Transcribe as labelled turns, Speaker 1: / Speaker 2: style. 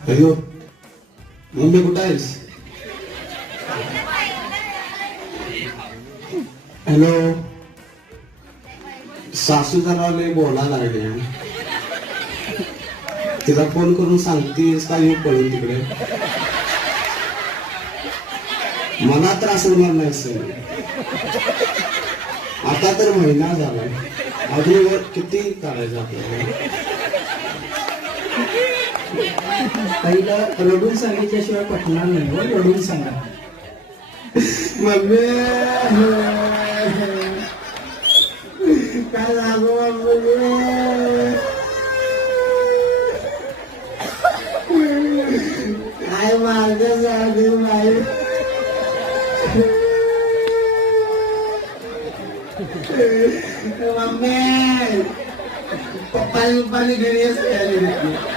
Speaker 1: अयो मम्मी कुठं आहेस हॅलो सासू जरा बोला लागले. तिला फोन करून सांगतेस का येऊ पळून तिकडे? मला त्रास होणार नाही सर. आता तर महिना झालाय अजून किती काढायचं आपल्याला
Speaker 2: आईला रडून सांगितल्याशिवाय पटणार नाही हो रडून सांगा.
Speaker 1: मम्मी काय लागू काय मार्ग झाली नाही मम्मी पप्पानी पप्पानी घरी असते